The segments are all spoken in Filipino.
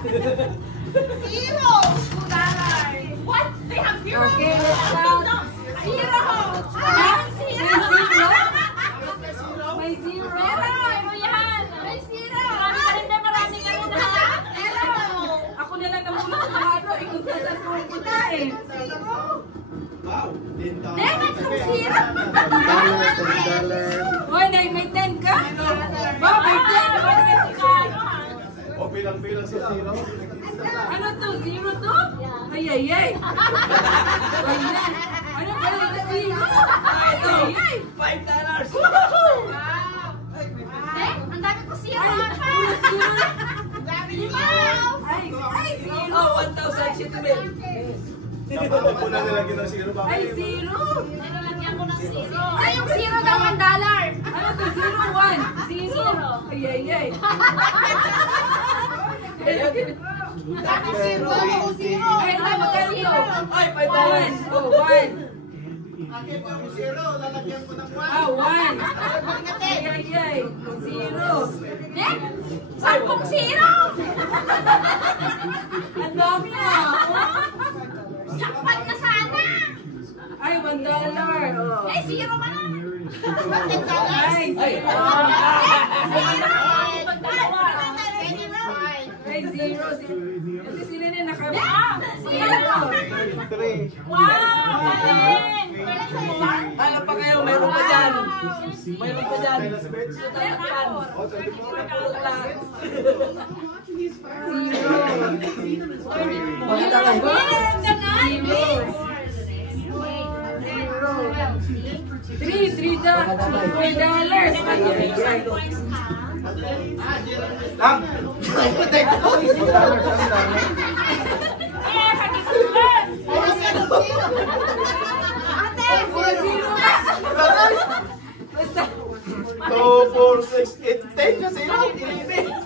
Zero. What? They have zero? Okay, let's count. Zero. May zero. Zero yan. May zero. Marami ka rin ha. Zero. Ako na lang naman ano, ikot sa sa pupunta eh. Wow, $10. Dapat yung zero. $10. Hoy, may 10 ka? Ba, may 10. O, bilang-bilang sa zero. Ano to? Zero to? Ay, ay, ay. Ayan. Ano ba yung zero? Ay, ay, ay. $5. Ang dami ko zero. Ay, ay, zero. Oh, 1,000 shipment. Kapag po na nilagyan ng zero, bakit? Ay, zero. Nilagyan ko ng zero. Ay, yung zero daw $1. Ano to? Zero, 1. Zero. Ay, ay, ay. Ang dami zero. Ay, ito, magkano to? Ay, One. $5. Oh, 1. Akin po yung zero, lalagyan ko ng 1. Ah, 1. Ay, ay, ay. Zero. Sampung zero. Ang dami ah. Jackpot na sana. Ay, $1. Oh. Eh, zero man lang. Ay, zero. Ay, zero. Kasi sila na nakaba. Zero. Wow! Galing! Galing sa bar? Ano pa kayo? Mayroon pa dyan. Mayroon pa dyan. O, 24. Pakita ka. $3. Lang! Basta. 2, 4, 6, 8, 10 kasi yun. 11. $4.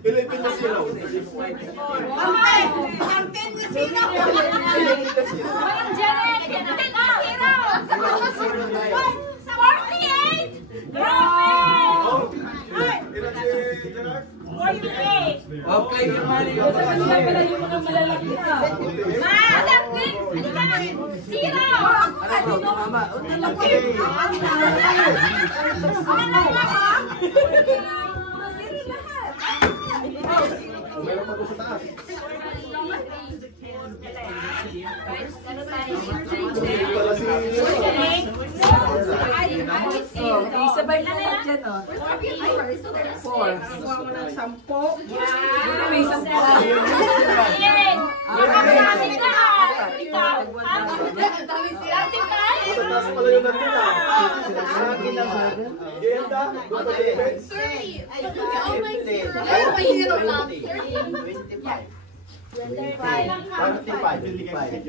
11 na zero. 48! Oh, ilan si Gerard? 48! Oh, play your money. Sa kanila pala yung mga malalaki na. Madam Queen! Halika! Zero! Ano to? Mama. Meron pa doon sa taas. Pala si Okay, sabay na lahat dyan, oh. 4. Dito may 10. Matatas pala yung nandun ah. Genda, doon pa defense. 25.